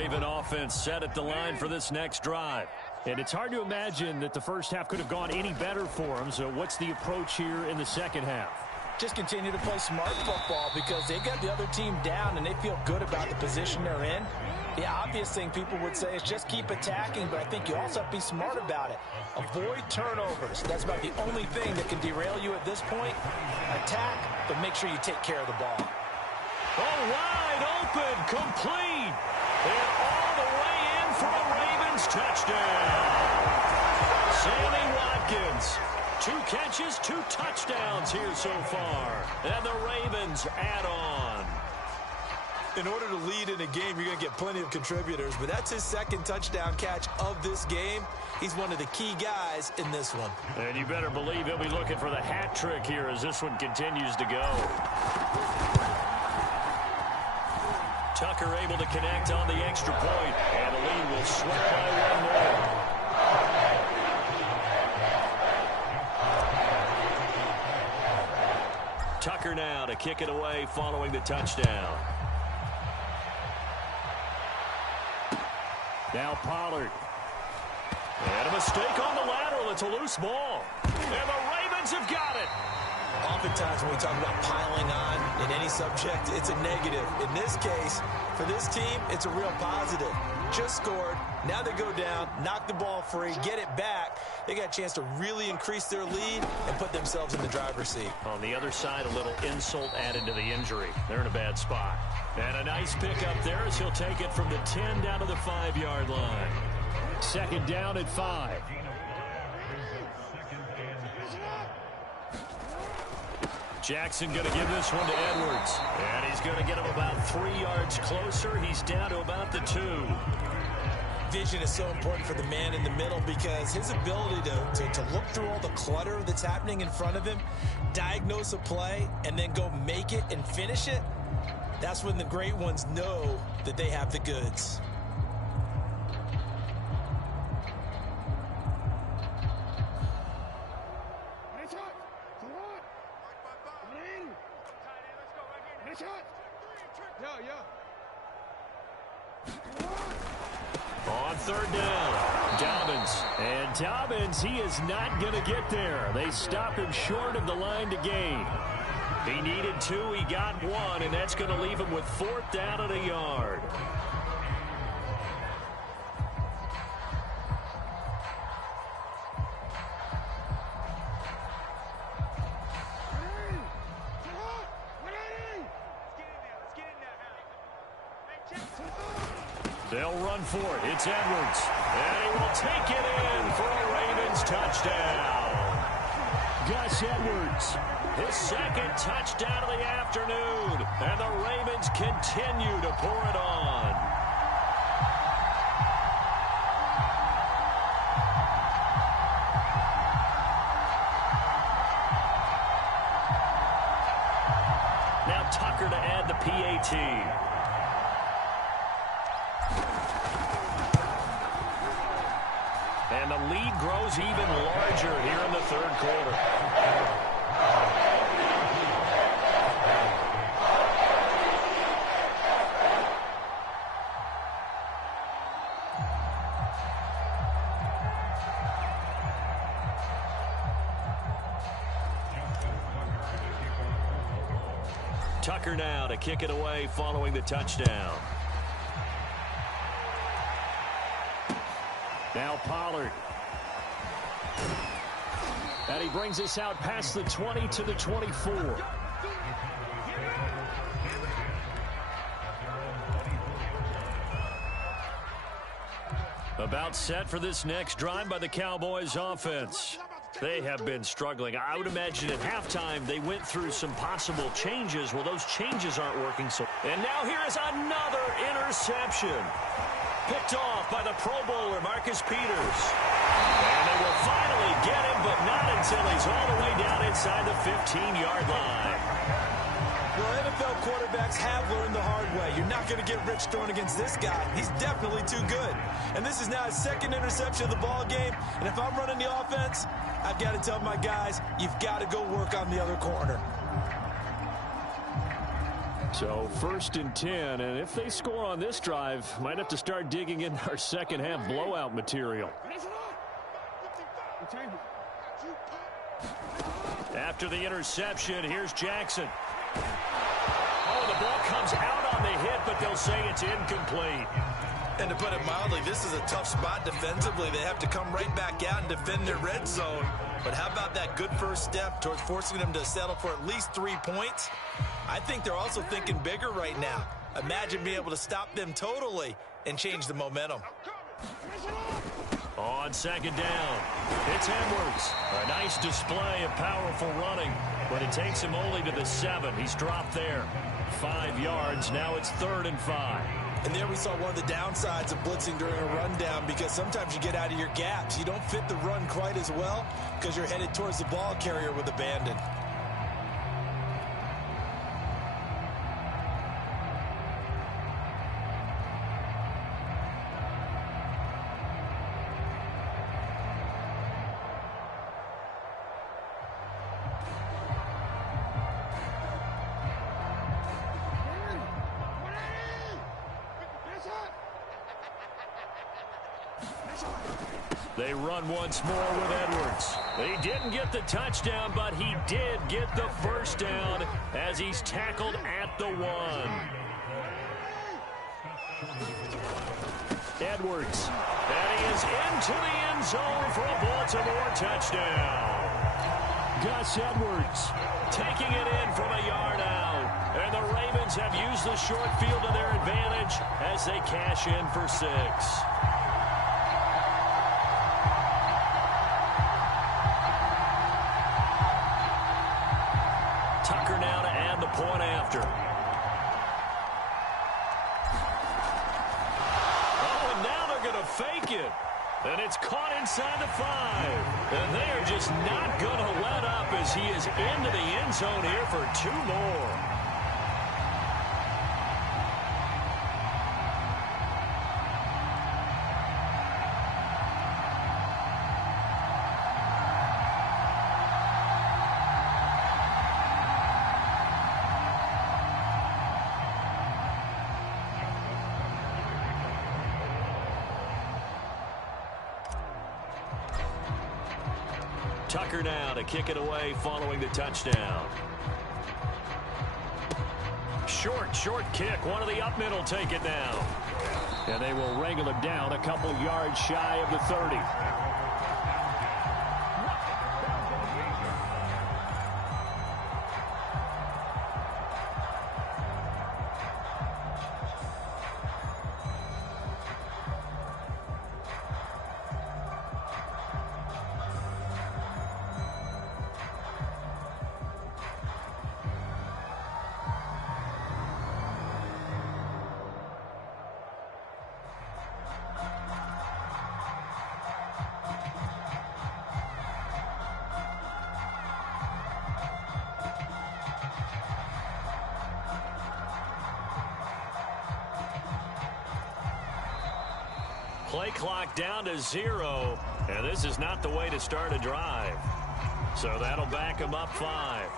Raven offense set at the line for this next drive. And it's hard to imagine that the first half could have gone any better for them. So what's the approach here in the second half? Just continue to play smart football because they got the other team down and they feel good about the position they're in. The obvious thing people would say is just keep attacking, but I think you also have to be smart about it. Avoid turnovers. That's about the only thing that can derail you at this point. Attack, but make sure you take care of the ball. Oh, wide open, complete, and all the way in for a Ravens touchdown. Sammy Watkins, 2 catches, 2 touchdowns here so far, and the Ravens add on. In order to lead in a game, you're going to get plenty of contributors, but that's his 2nd touchdown catch of this game. He's one of the key guys in this one. And you better believe he'll be looking for the hat trick here as this one continues to go. Tucker able to connect on the extra point, and the lead will slip by 1 more. Tucker now to kick it away following the touchdown. Now Pollard. And a mistake on the lateral. It's a loose ball. And the Ravens have got it. Oftentimes when we talk about piling on in any subject, it's a negative. In this case, for this team, it's a real positive. Just scored. Now they go down, knock the ball free, get it back. They got a chance to really increase their lead and put themselves in the driver's seat. On the other side, a little insult added to the injury. They're in a bad spot. And a nice pickup there as he'll take it from the 10 down to the 5-yard line. 2nd down at 5. Jackson going to give this one to Edwards. And he's going to get him about 3 yards closer. He's down to about the 2. Vision is so important for the man in the middle because his ability to look through all the clutter that's happening in front of him, diagnose a play, and then go make it and finish it, that's when the great ones know that they have the goods. On 3rd down, Dobbins. And Dobbins, he is not going to get there. They stop him short of the line to gain. He needed 2, he got 1, and that's going to leave him with 4th down and a yard. They'll run for it. It's Edwards. And he will take it in for a Ravens touchdown. Gus Edwards. His 2nd touchdown of the afternoon. And the Ravens continue to pour it on. Now Tucker to add the PAT. And the lead grows even larger here in the 3rd quarter. Tucker now to kick it away following the touchdown. Now Pollard. And he brings us out past the 20 to the 24. About set for this next drive by the Cowboys offense. They have been struggling. I would imagine at halftime they went through some possible changes. Well, those changes aren't working. And now here is another interception. Picked off by the Pro Bowler, Marcus Peters. And they will finally get him, but not until he's all the way down inside the 15-yard line. Well, NFL quarterbacks have learned the hard way. You're not going to get rich throwing against this guy. He's definitely too good. And this is now his 2nd interception of the ball game. And if I'm running the offense, I've got to tell my guys, you've got to go work on the other corner. So 1st and 10, and if they score on this drive, might have to start digging in our second half blowout material. After the interception, here's Jackson. Oh, the ball comes out on the hit, but they'll say it's incomplete. And to put it mildly, this is a tough spot defensively. They have to come right back out and defend their red zone. But how about that good first step towards forcing them to settle for at least 3 points? I think they're also thinking bigger right now. Imagine being able to stop them totally and change the momentum. On 2nd down, it's Edwards. A nice display of powerful running, but it takes him only to the 7. He's dropped there. 5 yards. Now it's 3rd and 5. And there we saw one of the downsides of blitzing during a rundown, because sometimes you get out of your gaps. You don't fit the run quite as well because you're headed towards the ball carrier with abandon. They run once more with Edwards. He didn't get the touchdown, but he did get the first down as he's tackled at the 1. Edwards, and he is into the end zone for a Baltimore touchdown. Gus Edwards taking it in from a yard out. And the Ravens have used the short field to their advantage as they cash in for 6. Tucker now to add the point after. Oh, and now they're going to fake it. And it's caught inside the 5. And they are just not going to let up as he is into the end zone here for 2 more. Tucker now to kick it away following the touchdown. Short kick. One of the up middle take it now. And they will wrangle him down a couple yards shy of the 30. Play clock down to 0, and this is not the way to start a drive. So that'll back him up 5.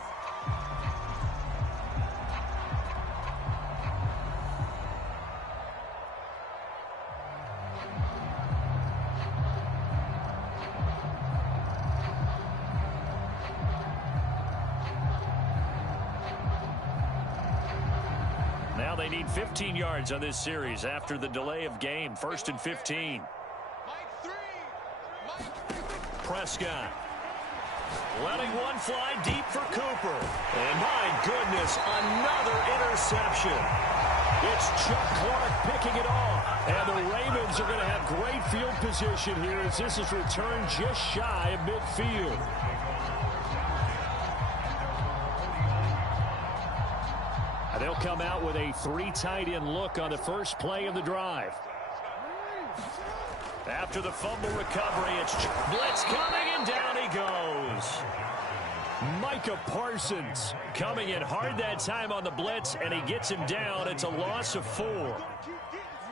Now they need 15 yards on this series after the delay of game. 1st and 15. Prescott letting one fly deep for Cooper. And my goodness, another interception. It's Chuck Clark picking it off. And the Ravens are going to have great field position here as this is returned just shy of midfield. They'll come out with a 3 tight end look on the first play of the drive. After the fumble recovery, it's blitz coming, and down he goes. Micah Parsons coming in hard that time on the blitz, and he gets him down. It's a loss of 4.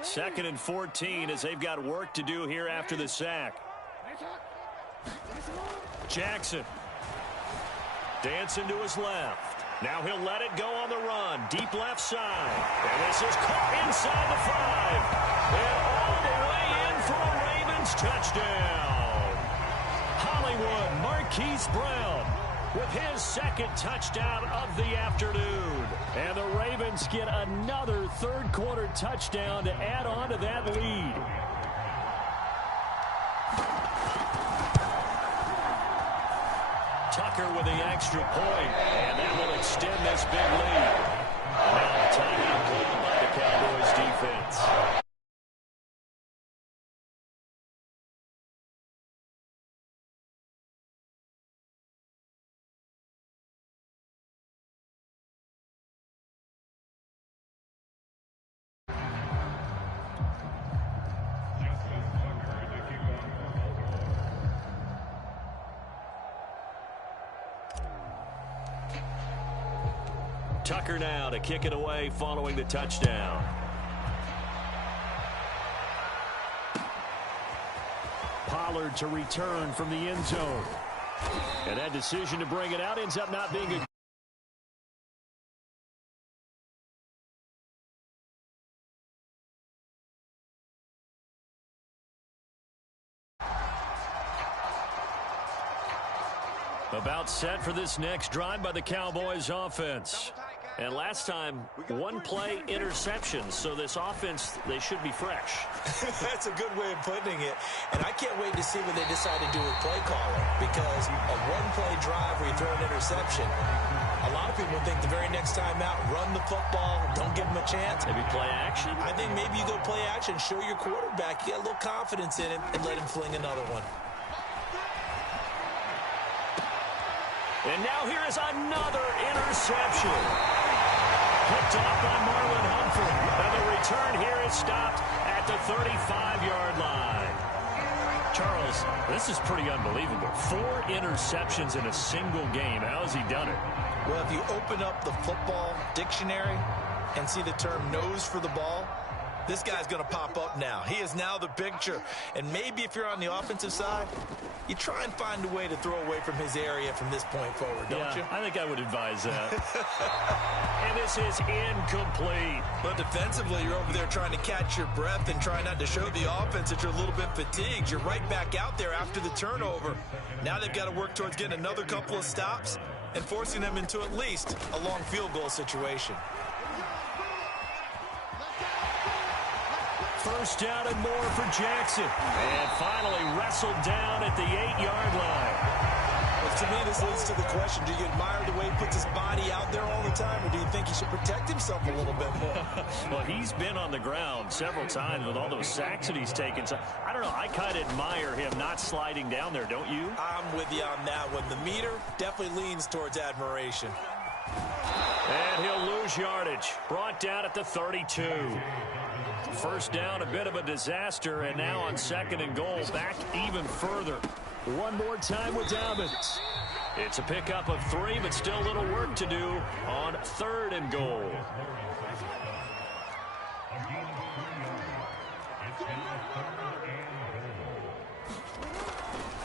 2nd and 14 as they've got work to do here after the sack. Jackson dancing to his left. Now he'll let it go on the run. Deep left side. And this is caught inside the 5. And all the way in for a Ravens touchdown. Hollywood Marquise Brown with his second touchdown of the afternoon. And the Ravens get another third-quarter touchdown to add on to that lead. Tucker with the extra point, and that will extend this big lead. Now the timeout called by the Cowboys defense. Tucker now to kick it away following the touchdown. Pollard to return from the end zone. And that decision to bring it out ends up not being a about set for this next drive by the Cowboys offense. And last time, one play interception. So this offense, they should be fresh. That's a good way of putting it. And I can't wait to see what they decide to do with play calling. Because a one-play drive where you throw an interception, a lot of people think the very next time out, run the football, don't give them a chance. Maybe play action? I think maybe you go play action, show your quarterback, you got a little confidence in him, and let him fling another one. And now here is another interception. Picked off by Marlon Humphrey. And the return here is stopped at the 35-yard line. Charles, this is pretty unbelievable. 4 interceptions in a single game. How has he done it? Well, if you open up the football dictionary and see the term nose for the ball, this guy's going to pop up now. He is now the picture. And maybe if you're on the offensive side, you try and find a way to throw away from his area from this point forward, don't you? I think I would advise that. And this is incomplete. But defensively, you're over there trying to catch your breath and try not to show the offense that you're a little bit fatigued. You're right back out there after the turnover. Now they've got to work towards getting another couple of stops and forcing them into at least a long field goal situation. First down and more for Jackson. And finally wrestled down at the 8-yard line. Well, to me, this leads to the question, do you admire the way he puts his body out there all the time, or do you think he should protect himself a little bit more? Well, he's been on the ground several times with all those sacks that he's taken. So, I don't know, I kind of admire him not sliding down there, don't you? I'm with you on that one. The meter definitely leans towards admiration. And he'll lose yardage. Brought down at the 32. First down, a bit of a disaster, and now on second and goal, back even further. One more time with Dobbins. It's a pickup of 3, but still a little work to do on third and goal.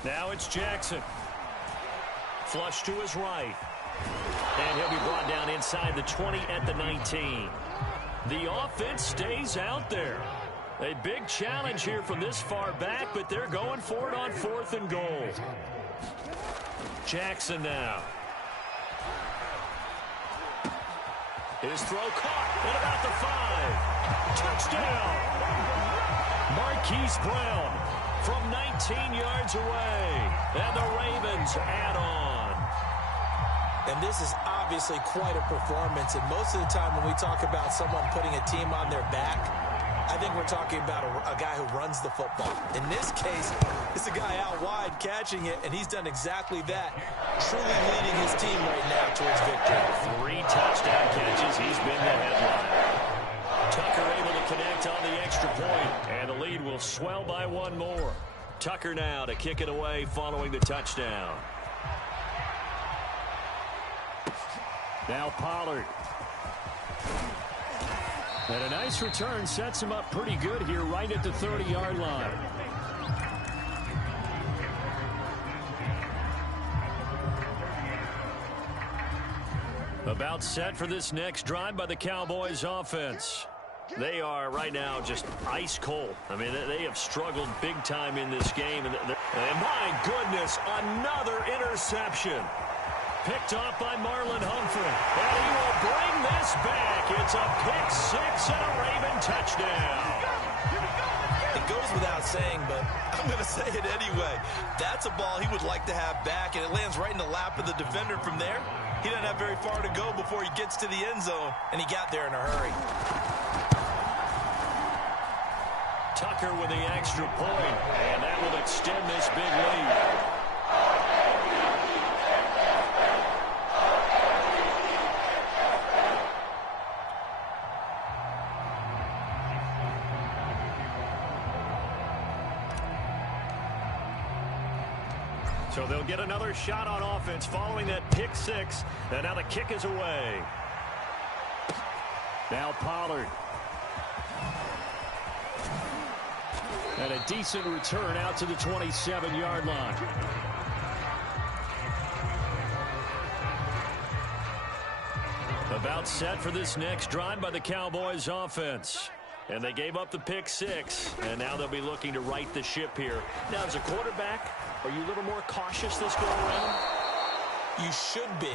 Now it's Jackson. Flush to his right. And he'll be brought down inside the 20 at the 19. The offense stays out there. A big challenge here from this far back, but they're going for it on fourth and goal. Jackson now. His throw caught at about the 5. Touchdown. Marquise Brown from 19 yards away. And the Ravens add on. And this is obviously quite a performance. And most of the time when we talk about someone putting a team on their back, I think we're talking about a guy who runs the football. In this case, it's a guy out wide catching it, and he's done exactly that, truly leading his team right now towards victory. 3 touchdown catches. He's been the headline. Tucker able to connect on the extra point, and the lead will swell by 1 more. Tucker now to kick it away following the touchdown. Now Pollard. And a nice return sets him up pretty good here right at the 30-yard line. About set for this next drive by the Cowboys offense. They are right now just ice cold. I mean, they have struggled big time in this game. And my goodness, another interception. Picked off by Marlon Humphrey. And he will bring this back. It's a pick six and a Raven touchdown. It goes without saying, but I'm going to say it anyway. That's a ball he would like to have back, and it lands right in the lap of the defender from there. He doesn't have very far to go before he gets to the end zone, and he got there in a hurry. Tucker with the extra point, and that will extend this big lead. So they'll get another shot on offense following that pick six, and now the kick is away. Now Pollard. And a decent return out to the 27-yard line. About set for this next drive by the Cowboys offense. And they gave up the pick six, and now they'll be looking to right the ship here. Now, as a quarterback, are you a little more cautious this go around? You should be,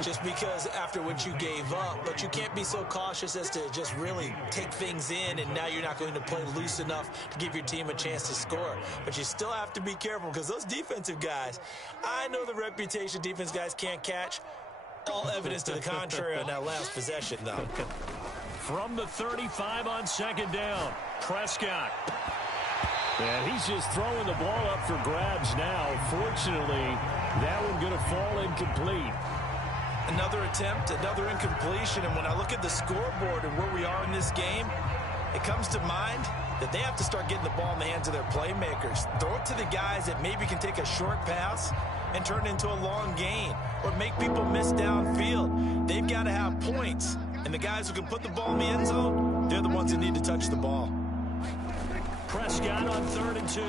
just because after what you gave up, but you can't be so cautious as to just really take things in, and now you're not going to play loose enough to give your team a chance to score. But you still have to be careful, because those defensive guys, I know the reputation defense guys can't catch. All evidence to the contrary on that last possession, though. From the 35 on second down, Prescott. And he's just throwing the ball up for grabs now. Fortunately, that one going to fall incomplete. Another attempt, another incompletion. And when I look at the scoreboard and where we are in this game, it comes to mind that they have to start getting the ball in the hands of their playmakers. Throw it to the guys that maybe can take a short pass and turn it into a long gain or make people miss downfield. They've got to have points. And the guys who can put the ball in the end zone, they're the ones that need to touch the ball. Prescott on 3rd and 2.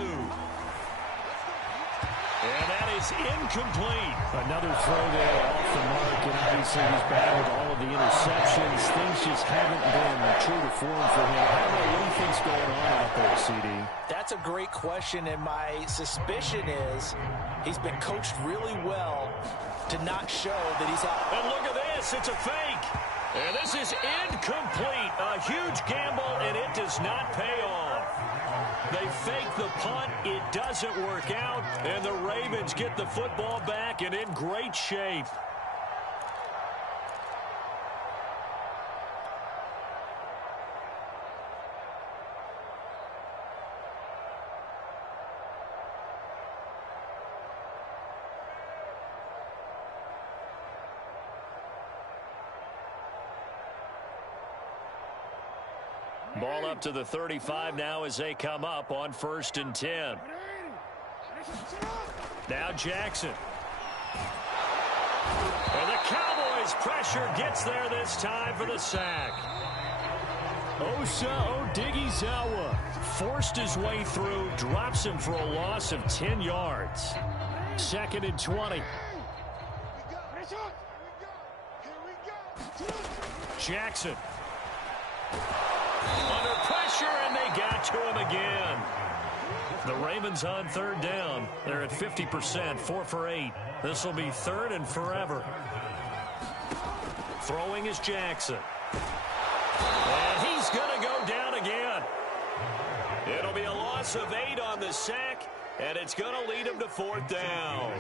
And that is incomplete. Another throw there off the mark, and obviously he's battled all of the interceptions. Things just haven't been true to form for him. I don't know what he thinks going on out there, CD. That's a great question, and my suspicion is he's been coached really well to not show that he's out. And look at this. It's a fake. And this is incomplete. A huge gamble, and it does not pay off. They fake the punt. It doesn't work out, and the Ravens get the football back and in great shape. Ball up to the 35 now as they come up on 1st and 10. Now Jackson. And the Cowboys pressure gets there this time for the sack. Osa Odighizuwa Forced his way through, drops him for a loss of 10 yards. 2nd and 20. Jackson. Under pressure, and they got to him again. The Ravens on 3rd down. They're at 50%, 4 for 8. This will be 3rd and forever. Throwing is Jackson. And he's going to go down again. It'll be a loss of 8 on the sack, and it's going to lead him to 4th down.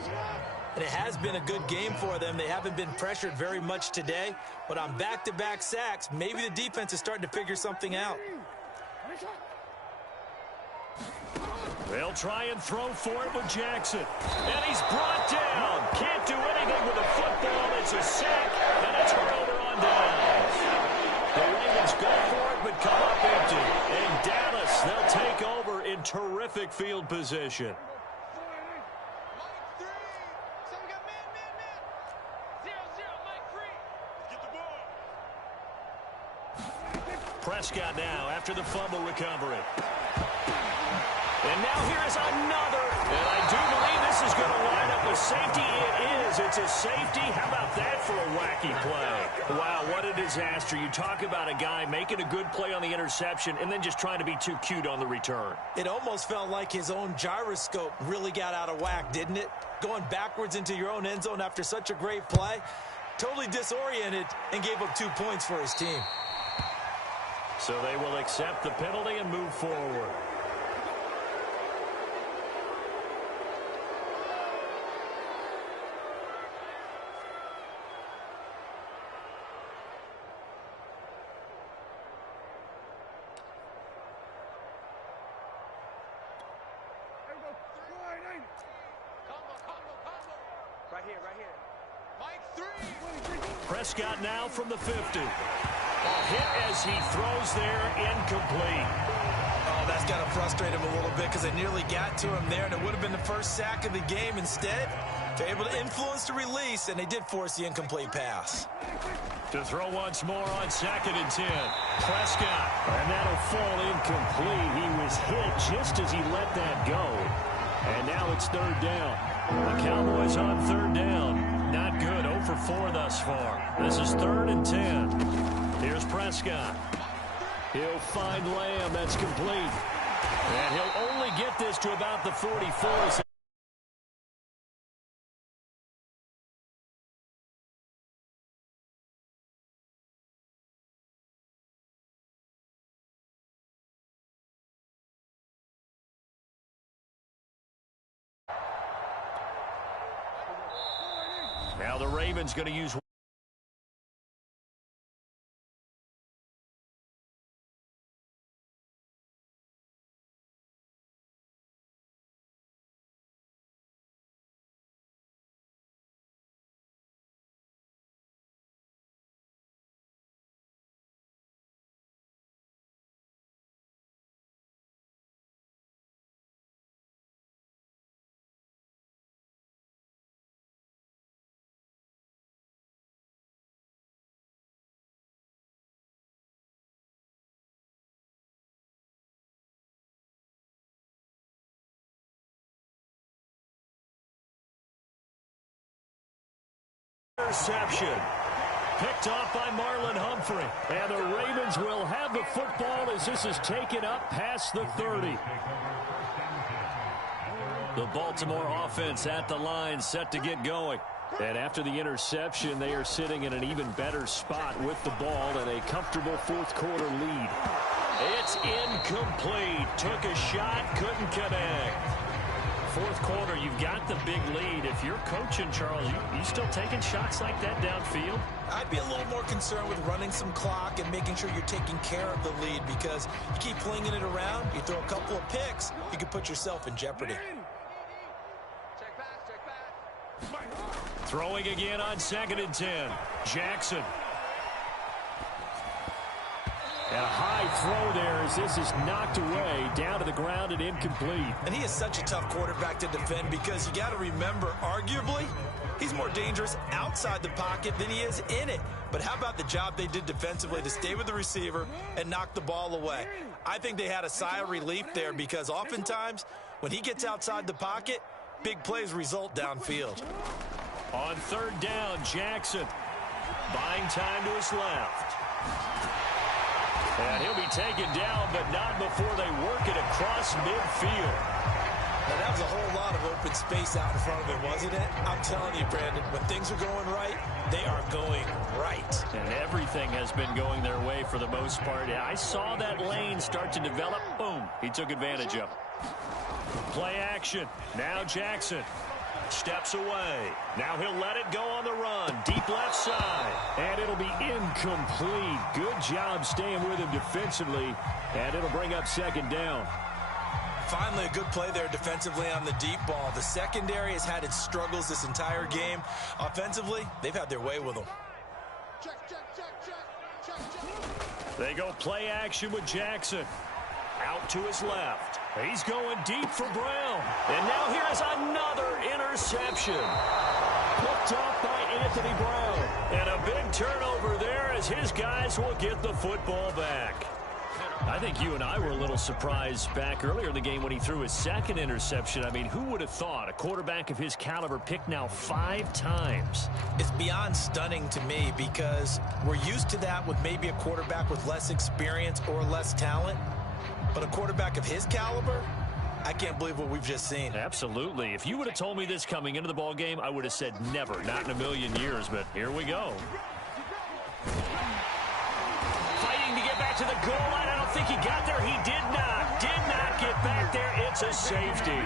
And it has been a good game for them. They haven't been pressured very much today, but on back-to-back sacks, maybe the defense is starting to figure something out. They'll try and throw for it with Jackson. And he's brought down. Can't do anything with the football. It's a sack, and a turnover on downs. The Ravens go for it, but come up empty. And Dallas, they'll take over in terrific field position. Prescott now after the fumble recovery. And now here is another, and I do believe this this is going to line up with safety. It is. It's a safety. How about that for a wacky play? Wow, what a disaster. You talk about a guy making a good play on the interception and then just trying to be too cute on the return. It almost felt like his own gyroscope really got out of whack, didn't it? Going backwards into your own end zone after such a great play. Totally disoriented and gave up 2 points for his team. So they will accept the penalty and move forward. Prescott now from the 50. Hit as he throws there, incomplete. Oh, that's got to frustrate him a little bit because they nearly got to him there, and it would have been the first sack of the game. Instead, they're able to influence the release, and they did force the incomplete pass. To throw once more on 2nd and 10. Prescott. And that'll fall incomplete. He was hit just as he let that go. And now it's 3rd down. The Cowboys on 3rd down. Not good. 0 for 4 thus far. This is 3rd and 10. Here's Prescott. He'll find Lamb. That's complete. And he'll only get this to about the 44. Now the Ravens going to use interception. Picked off by Marlon Humphrey. And the Ravens will have the football as this is taken up past the 30. The Baltimore offense at the line, set to get going. And after the interception, they are sitting in an even better spot with the ball and a comfortable 4th quarter lead. It's incomplete. Took a shot, couldn't connect. 4th quarter, you've got the big lead. If you're coaching, Charles, you still taking shots like that downfield? I'd be a little more concerned with running some clock and making sure you're taking care of the lead, because you keep flinging it around, you throw a couple of picks, you could put yourself in jeopardy. Throwing again on 2nd and 10. Jackson. And a high throw there as this is knocked away, down to the ground and incomplete. And he is such a tough quarterback to defend, because you got to remember, arguably, he's more dangerous outside the pocket than he is in it. But how about the job they did defensively to stay with the receiver and knock the ball away? I think they had a sigh of relief there, because oftentimes when he gets outside the pocket, big plays result downfield. On 3rd down, Jackson buying time to his left. And he'll be taken down, but not before they work it across midfield. Now, that was a whole lot of open space out in front of him, wasn't it? I'm telling you, Brandon, when things are going right, they are going right. And everything has been going their way for the most part. I saw that lane start to develop. Boom. He took advantage of it. Play action. Now Jackson steps away. Now he'll let it go on the run. Deep left side. And it'll be incomplete. Good job staying with him defensively. And it'll bring up 2nd down. Finally, a good play there defensively on the deep ball. The secondary has had its struggles this entire game. Offensively, they've had their way with them. They go play action with Jackson. Out to his left. He's going deep for Brown. And now here is another interception. Picked off by Anthony Brown. And a big turnover there as his guys will get the football back. I think you and I were a little surprised back earlier in the game when he threw his second interception. I mean, who would have thought a quarterback of his caliber picked now 5 times? It's beyond stunning to me because we're used to that with maybe a quarterback with less experience or less talent. But a quarterback of his caliber, I can't believe what we've just seen. Absolutely. If you would have told me this coming into the ball game, I would have said never, not in a million years. But here we go. Fighting to get back to the goal line. I don't think he got there. He did not get back there. It's a safety.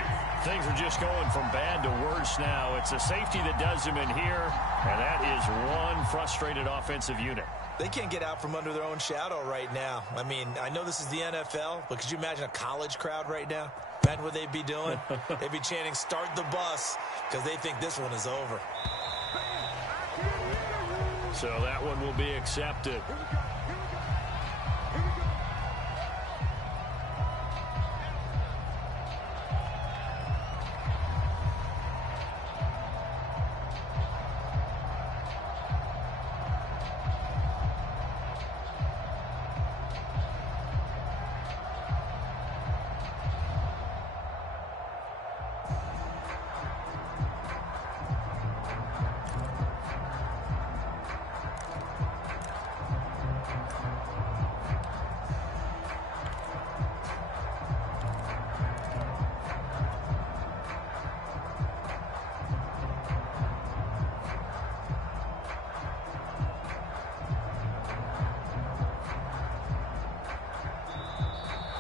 Things are just going from bad to worse now. It's a safety that does him in here, and that is one frustrated offensive unit. They can't get out from under their own shadow right now. I mean, I know this is the NFL, but could you imagine a college crowd right now? Imagine what they'd be doing. They'd be chanting, "Start the bus," because they think this one is over. So that one will be accepted.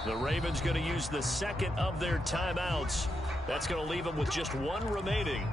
The Ravens going to use the second of their timeouts. That's going to leave them with just one remaining.